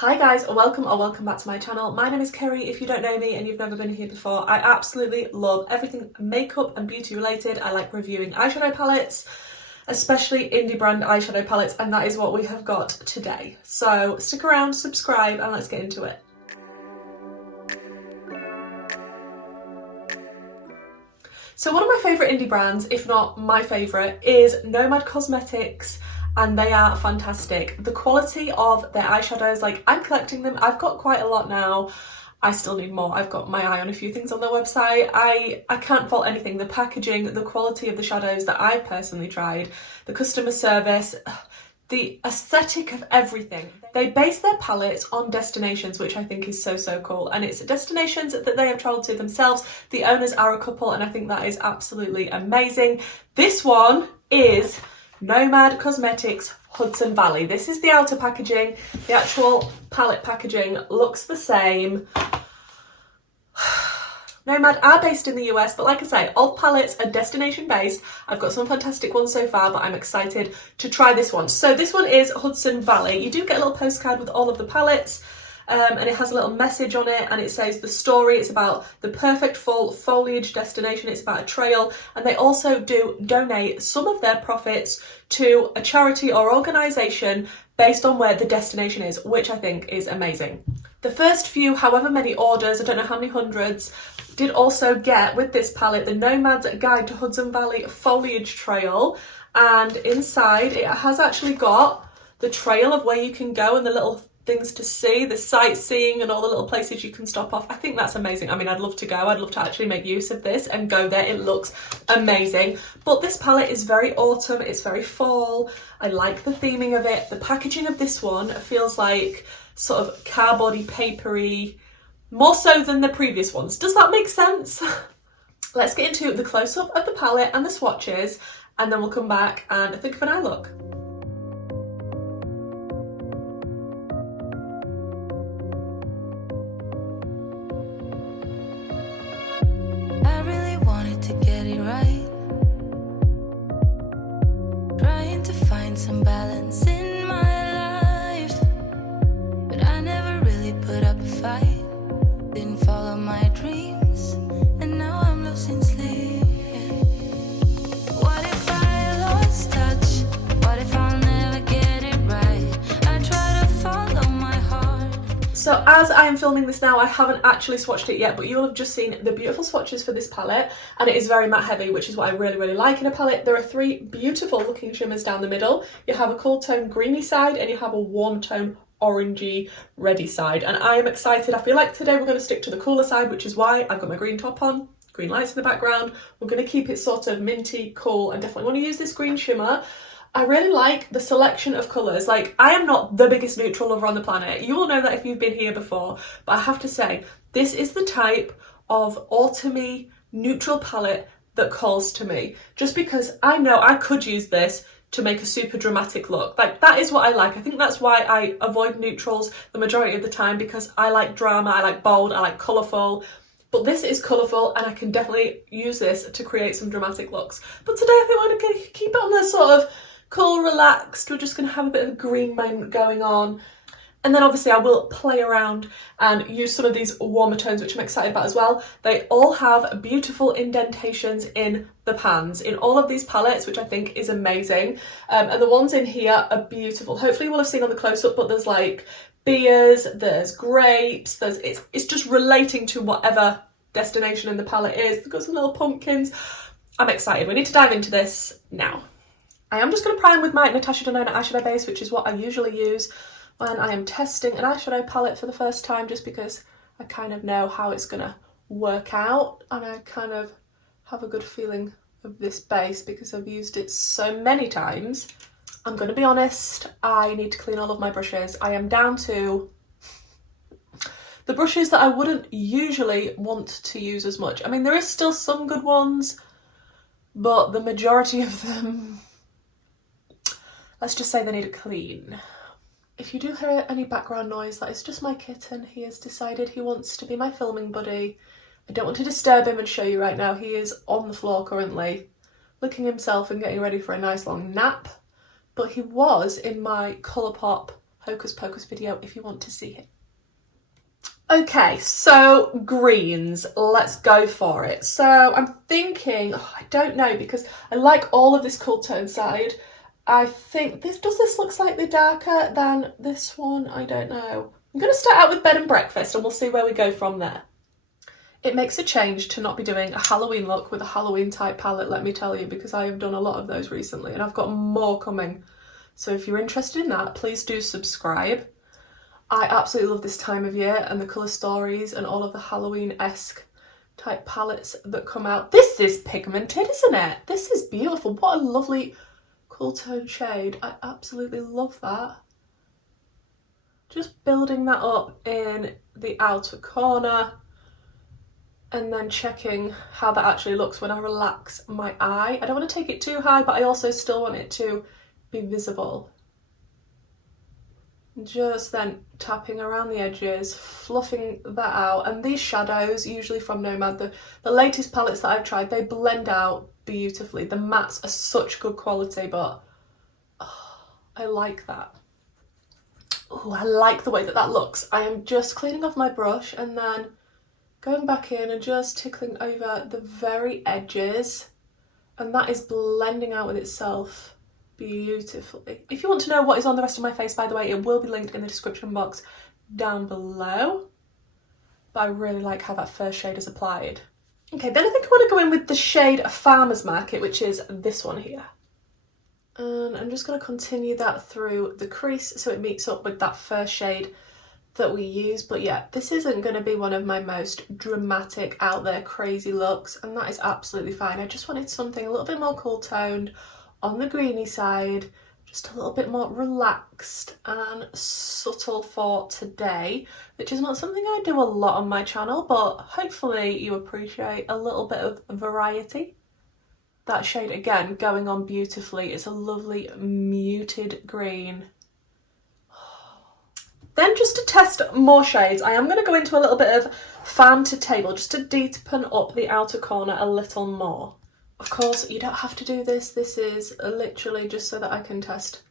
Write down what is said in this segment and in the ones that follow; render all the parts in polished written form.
Hi guys, welcome back to my channel. My name is Kerry. If you don't know me and you've never been here before, I absolutely love everything makeup and beauty related. I like reviewing eyeshadow palettes, especially indie brand eyeshadow palettes, and that is what we have got today. So stick around, subscribe, and let's get into it. So one of my favourite indie brands, if not my favourite, is NOMAD Cosmetics, and they are fantastic. The quality of their eyeshadows, like, I'm collecting them. I've got quite a lot now. I still need more. I've got my eye on a few things on their website. I can't fault anything. The packaging, the quality of the shadows that I've personally tried, the customer service, the aesthetic of everything. They base their palettes on destinations, which I think is so cool. And it's destinations that they have travelled to themselves. The owners are a couple, and I think that is absolutely amazing. This one is NOMAD Cosmetics Hudson Valley. This is the outer packaging. The actual palette packaging looks the same. NOMAD are based in the US, but like I say, all palettes are destination based. I've got some fantastic ones so far, but I'm excited to try this one. So this one is Hudson Valley. You do get a little postcard with all of the palettes. And it has a little message on it, and it says the story. It's about the perfect fall foliage destination. It's about a trail, and they also do donate some of their profits to a charity or organisation based on where the destination is, which I think is amazing. The first few, however many orders, I don't know how many hundreds, did also get with this palette the Nomad's Guide to Hudson Valley Foliage Trail, and inside it has actually got the trail of where you can go and the little things to see, the sightseeing and all the little places you can stop off. I think that's amazing. I mean, I'd love to go. I'd love to actually make use of this and go there. It looks amazing. But this palette is very autumn. It's very fall. I like the theming of it. The packaging of this one feels like sort of cardboardy, papery, more so than the previous ones. Does that make sense? Let's get into the close-up of the palette and the swatches, and then we'll come back and think of an eye look. Some balance in my life, but I never really put up a fight. Didn't follow my dreams, and now I'm losing sleep. What if I lost touch? What if I'll never get it right? I try to follow my heart. So as I am filming this now, I haven't actually swatched it yet, but you'll have just seen the beautiful swatches for this palette, and it is very matte heavy, which is what I really like in a palette. There are three beautiful looking shimmers down the middle. You have a cool tone greeny side, and you have a warm tone orangey reddy side, and I am excited. I feel like today we're going to stick to the cooler side, which is why I've got my green top on, green lights in the background. We're going to keep it sort of minty, cool, and definitely want to use this green shimmer. I really like the selection of colours. Like, I am not the biggest neutral lover on the planet. You will know that if you've been here before, but I have to say, this is the type of autumny neutral palette that calls to me. Just because I know I could use this to make a super dramatic look. Like, that is what I like. I think that's why I avoid neutrals the majority of the time, because I like drama, I like bold, I like colourful. But this is colourful, and I can definitely use this to create some dramatic looks. But today I think we're going to keep it on this sort of cool, relaxed. We're just going to have a bit of a green moment going on. And then obviously I will play around and use some of these warmer tones, which I'm excited about as well. They all have beautiful indentations in the pans in all of these palettes, which I think is amazing. And the ones in here are beautiful. Hopefully you will have seen on the close-up, but there's like beers, there's grapes, it's just relating to whatever destination in the palette is. They've got some little pumpkins. I'm excited. We need to dive into this now. I am just going to prime with my Natasha Denona eyeshadow base, which is what I usually use when I am testing an eyeshadow palette for the first time, just because I kind of know how it's going to work out, and I kind of have a good feeling of this base because I've used it so many times. I'm going to be honest, I need to clean all of my brushes. I am down to the brushes that I wouldn't usually want to use as much. I mean, there is still some good ones, but the majority of them, let's just say they need a clean. If you do hear any background noise, that is just my kitten. He has decided he wants to be my filming buddy. I don't want to disturb him and show you right now. He is on the floor currently, licking himself and getting ready for a nice long nap. But he was in my Colourpop Hocus Pocus video if you want to see it. Okay, so greens, let's go for it. So I'm thinking, I don't know, because I like all of this cool tone side. I think does this look slightly darker than this one? I don't know. I'm going to start out with Bed and Breakfast and we'll see where we go from there. It makes a change to not be doing a Halloween look with a Halloween type palette, let me tell you, because I have done a lot of those recently and I've got more coming. So if you're interested in that, please do subscribe. I absolutely love this time of year and the colour stories and all of the Halloween-esque type palettes that come out. This is pigmented, isn't it? This is beautiful. What a lovely cool tone shade. I absolutely love that. Just building that up in the outer corner and then checking how that actually looks when I relax my eye. I don't want to take it too high, but I also still want it to be visible. Just then tapping around the edges, fluffing that out. And these shadows, usually from Nomad, the latest palettes that I've tried, they blend out beautifully. The mattes are such good quality, but I like that. Oh, I like the way that that looks. I am just cleaning off my brush and then going back in and just tickling over the very edges. And that is blending out with itself beautifully. If you want to know what is on the rest of my face, by the way, it will be linked in the description box down below. But I really like how that first shade is applied. Okay, then I think I want to go in with the shade Farmer's Market, which is this one here. And I'm just going to continue that through the crease so it meets up with that first shade that we use. But yeah, this isn't going to be one of my most dramatic, out there, crazy looks, and that is absolutely fine. I just wanted something a little bit more cool toned, on the greeny side, just a little bit more relaxed and subtle for today, which is not something I do a lot on my channel, but hopefully you appreciate a little bit of variety. That shade again going on beautifully. It's a lovely muted green. Then just to test more shades, I am going to go into a little bit of Farm to Table just to deepen up the outer corner a little more. Of course, you don't have to do this. This is literally just so that I can test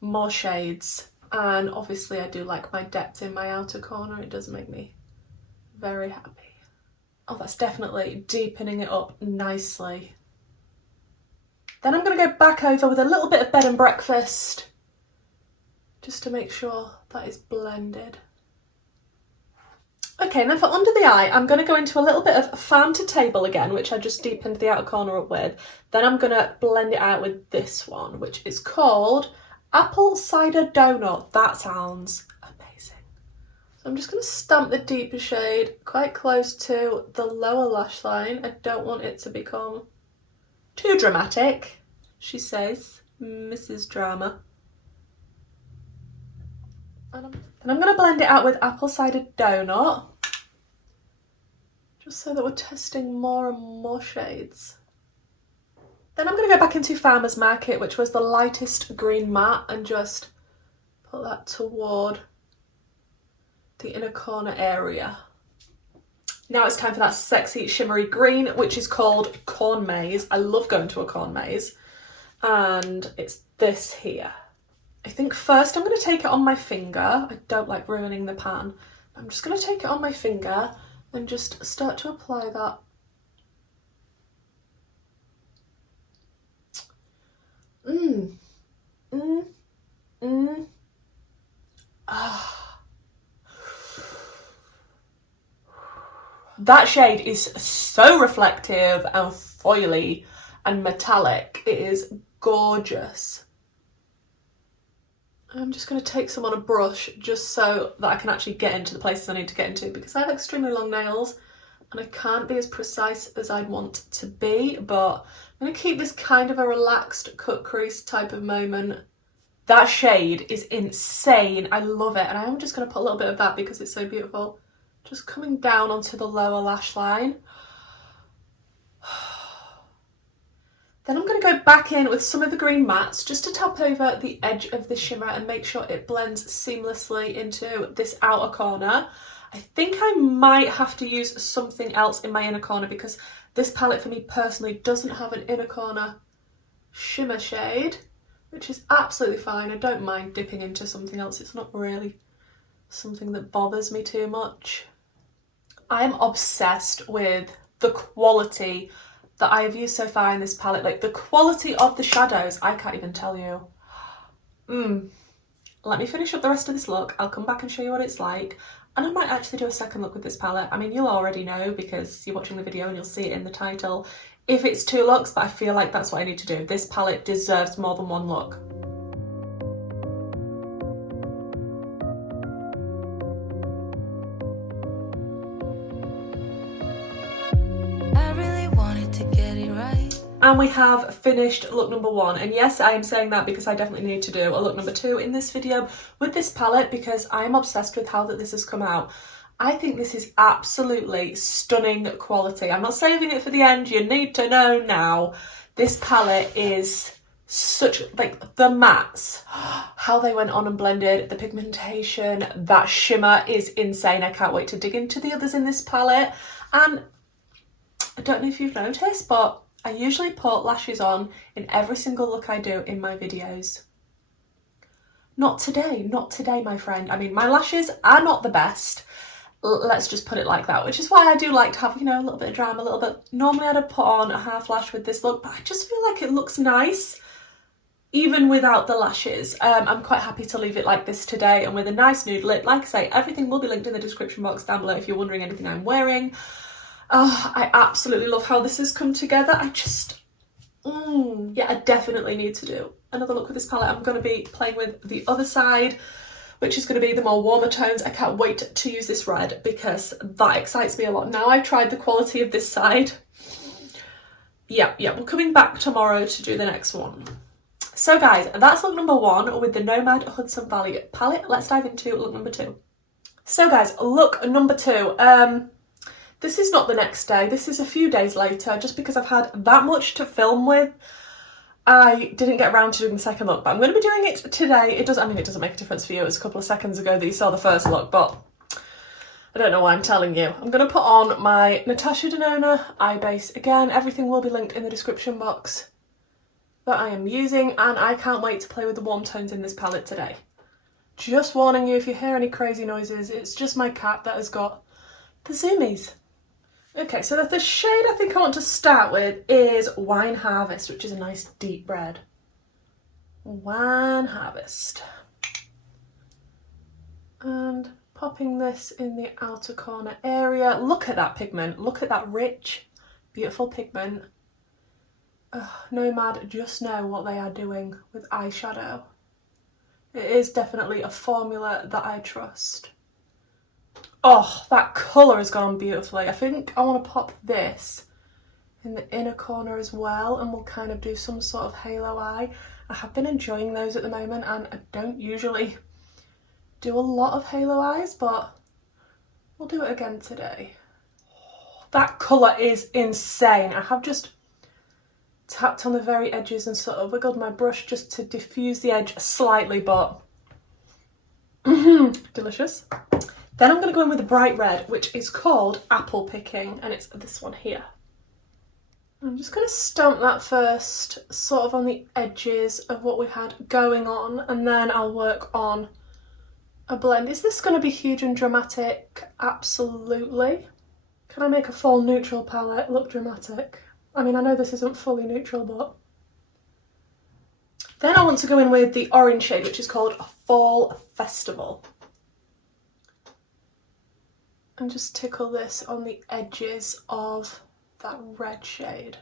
more shades. And obviously I do like my depth in my outer corner. It does make me very happy. Oh, that's definitely deepening it up nicely. Then I'm going to go back over with a little bit of Bed and Breakfast just to make sure that is blended. Okay, and then for under the eye, I'm going to go into a little bit of Farm to Table again, which I just deepened the outer corner up with. Then I'm going to blend it out with this one, which is called Apple Cider Donut. That sounds amazing. So I'm just going to stamp the deeper shade quite close to the lower lash line. I don't want it to become too dramatic, she says, Mrs. Drama. And I'm going to blend it out with Apple Cider Donut, just so that we're testing more and more shades. Then I'm going to go back into Farmer's Market, which was the lightest green matte, and just put that toward the inner corner area. Now it's time for that sexy shimmery green, which is called Corn Maze. I love going to a corn maze, and it's this here. I think first I'm going to take it on my finger. I don't like ruining the pan. I'm just going to take it on my finger and just start to apply that. That shade is so reflective and foily and metallic. It is gorgeous. I'm just going to take some on a brush just so that I can actually get into the places I need to get into, because I have extremely long nails and I can't be as precise as I'd want to be, but I'm going to keep this kind of a relaxed cut crease type of moment. That shade is insane. I love it. And I am just going to put a little bit of that because it's so beautiful. Just coming down onto the lower lash line. Then I'm going to go back in with some of the green mattes just to top over the edge of the shimmer and make sure it blends seamlessly into this outer corner. I think I might have to use something else in my inner corner because this palette for me personally doesn't have an inner corner shimmer shade. which is absolutely fine. I don't mind dipping into something else. It's not really something that bothers me too much. I'm obsessed with the quality that I have used so far in this palette. Like the quality of the shadows, I can't even tell you. Let me finish up the rest of this look. I'll come back and show you what it's like. And I might actually do a second look with this palette. I mean, you'll already know because you're watching the video and you'll see it in the title if it's 2 looks, but I feel like that's what I need to do. This palette deserves more than 1 look. And we have finished look number 1. And yes, I am saying that because I definitely need to do a look number 2 in this video with this palette because I am obsessed with how that this has come out. I think this is absolutely stunning quality. I'm not saving it for the end. You need to know now. This palette is such, like, the mattes, how they went on and blended, the pigmentation, that shimmer is insane. I can't wait to dig into the others in this palette. And I don't know if you've noticed, but I usually put lashes on in every single look I do in my videos. Not today, my friend. I mean, my lashes are not the best. Let's just put it like that, which is why I do like to have, you know, a little bit of drama, a little bit. Normally I'd have put on a half lash with this look, but I just feel like it looks nice, even without the lashes. I'm quite happy to leave it like this today and with a nice nude lip. Like I say, everything will be linked in the description box down below if you're wondering anything I'm wearing. Oh, I absolutely love how this has come together. I just, yeah, I definitely need to do another look with this palette. I'm going to be playing with the other side, which is going to be the more warmer tones. I can't wait to use this red because that excites me a lot. Now I've tried the quality of this side. Yeah, we're coming back tomorrow to do the next one. So guys, that's look number 1 with the Nomad Hudson Valley palette. Let's dive into look number 2. So guys, look number 2. This is not the next day, this is a few days later, just because I've had that much to film with. I didn't get around to doing the second look, but I'm going to be doing it today. It doesn't make a difference for you. It was a couple of seconds ago that you saw the first look, but I don't know why I'm telling you. I'm going to put on my Natasha Denona eye base. Again, everything will be linked in the description box that I am using, and I can't wait to play with the warm tones in this palette today. Just warning you, if you hear any crazy noises, it's just my cat that has got the zoomies. Okay, so the shade I think I want to start with is Wine Harvest, which is a nice deep red. Wine Harvest. And popping this in the outer corner area. Look at that pigment. Look at that rich, beautiful pigment. Nomad just know what they are doing with eyeshadow. It is definitely a formula that I trust. Oh, that colour has gone on beautifully. I think I want to pop this in the inner corner as well, and we'll kind of do some sort of halo eye. I have been enjoying those at the moment, and I don't usually do a lot of halo eyes, but we'll do it again today. That colour is insane. I have just tapped on the very edges and sort of wiggled my brush just to diffuse the edge slightly, but delicious. Then I'm going to go in with a bright red, which is called Apple Picking, and it's this one here. I'm just going to stamp that first, sort of on the edges of what we had going on, and then I'll work on a blend. Is this going to be huge and dramatic? Absolutely. Can I make a fall neutral palette look dramatic? I mean, I know this isn't fully neutral, but... Then I want to go in with the orange shade, which is called Fall Festival. And just tickle this on the edges of that red shade.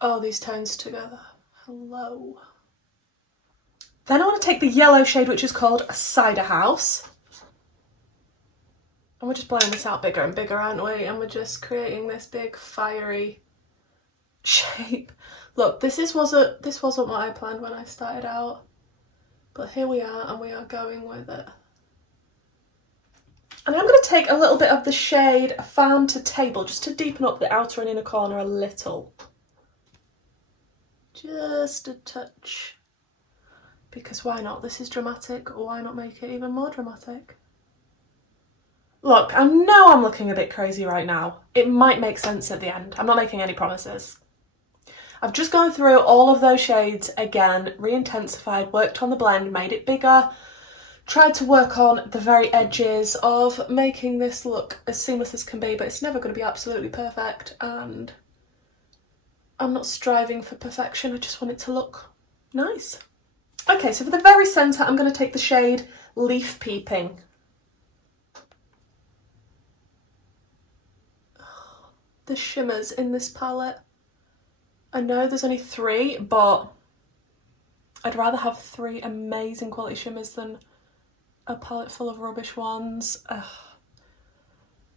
Oh, these tones together. Hello. Then I want to take the yellow shade, which is called Cider House. And we're just blowing this out bigger and bigger, aren't we? And we're just creating this big fiery shape. Look, this wasn't what I planned when I started out. But here we are, and we are going with it. And I'm going to take a little bit of the shade Farm to Table just to deepen up the outer and inner corner a little. Just a touch. Because why not? This is dramatic. Why not make it even more dramatic? Look, I know I'm looking a bit crazy right now. It might make sense at the end. I'm not making any promises. I've just gone through all of those shades again, re-intensified, worked on the blend, made it bigger, tried to work on the very edges of making this look as seamless as can be, but it's never going to be absolutely perfect, and I'm not striving for perfection, I just want it to look nice. Okay, so for the very centre, I'm going to take the shade Leaf Peeping. The shimmers in this palette. I know there's only 3, but I'd rather have 3 amazing quality shimmers than a palette full of rubbish ones. Ugh,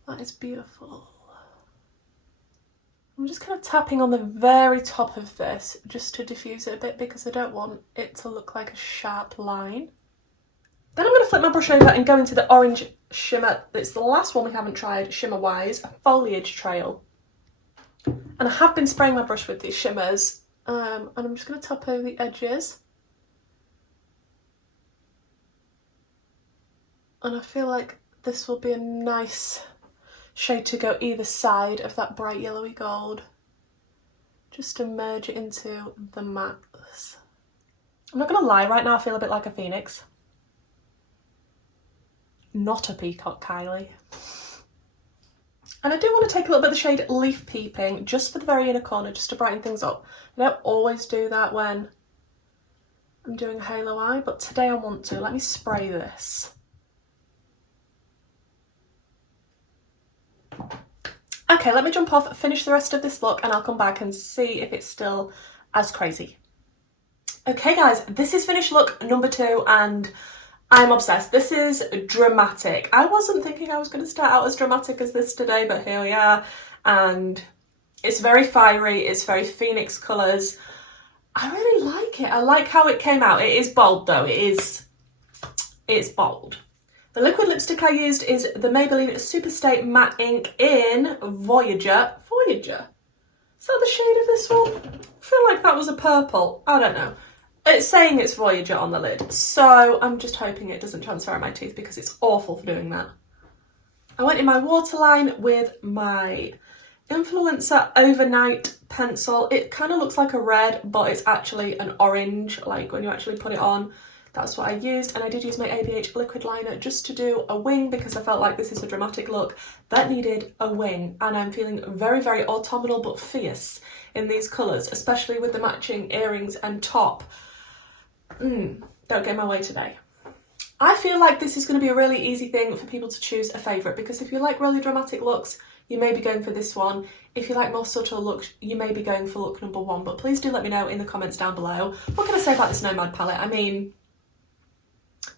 that is beautiful. I'm just kind of tapping on the very top of this just to diffuse it a bit because I don't want it to look like a sharp line. Then I'm going to flip my brush over and go into the orange shimmer. It's the last one we haven't tried shimmer-wise, Foliage Trail. And I have been spraying my brush with these shimmers, and I'm just going to tap over the edges. And I feel like this will be a nice shade to go either side of that bright yellowy gold, just to merge it into the mattes. I'm not going to lie, right now I feel a bit like a phoenix. Not a peacock, Kylie. And I do want to take a little bit of the shade Leaf Peeping just for the very inner corner, just to brighten things up. I don't always do that when I'm doing a halo eye, but today I want to. Let me spray this. Okay, let me jump off, finish the rest of this look, and I'll come back and see if it's still as crazy. Okay guys, this is finished look number 2, and I'm obsessed. This is dramatic. I wasn't thinking I was going to start out as dramatic as this today, but here we are. And it's very fiery, it's very phoenix colours. I really like it. I like how it came out. It is bold though, it's bold. The liquid lipstick I used is the Maybelline Superstay Matte Ink in Voyager. Voyager? Is that the shade of this one? I feel like that was a purple. I don't know. It's saying it's Voyager on the lid, so I'm just hoping it doesn't transfer on my teeth because it's awful for doing that. I went in my waterline with my Influencer Overnight pencil. It kind of looks like a red, but it's actually an orange, like when you actually put it on. That's what I used, and I did use my ABH liquid liner just to do a wing because I felt like this is a dramatic look that needed a wing, and I'm feeling very, very autumnal but fierce in these colours, especially with the matching earrings and top. Don't get in my way today. I feel like this is going to be a really easy thing for people to choose a favourite, because if you like really dramatic looks, you may be going for this one. If you like more subtle looks, you may be going for look number 1, but please do let me know in the comments down below. What can I say about this Nomad palette? I mean,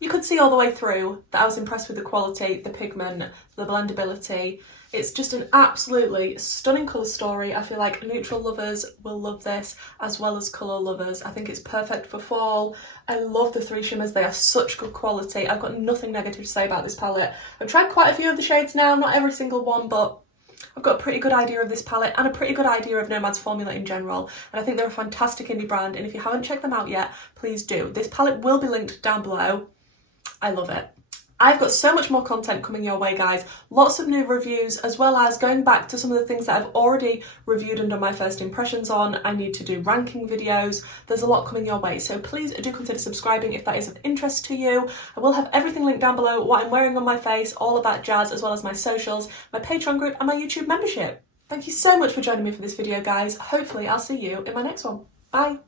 you could see all the way through that I was impressed with the quality, the pigment, the blendability. It's just an absolutely stunning colour story. I feel like neutral lovers will love this, as well as colour lovers. I think it's perfect for fall. I love the 3 shimmers. They are such good quality. I've got nothing negative to say about this palette. I've tried quite a few of the shades now, not every single one, but I've got a pretty good idea of this palette and a pretty good idea of Nomad's formula in general. And I think they're a fantastic indie brand, and if you haven't checked them out yet, please do. This palette will be linked down below. I love it. I've got so much more content coming your way, guys. Lots of new reviews, as well as going back to some of the things that I've already reviewed and done my first impressions on. I need to do ranking videos. There's a lot coming your way, so please do consider subscribing if that is of interest to you. I will have everything linked down below, what I'm wearing on my face, all of that jazz, as well as my socials, my Patreon group, and my YouTube membership. Thank you so much for joining me for this video, guys. Hopefully I'll see you in my next one. Bye.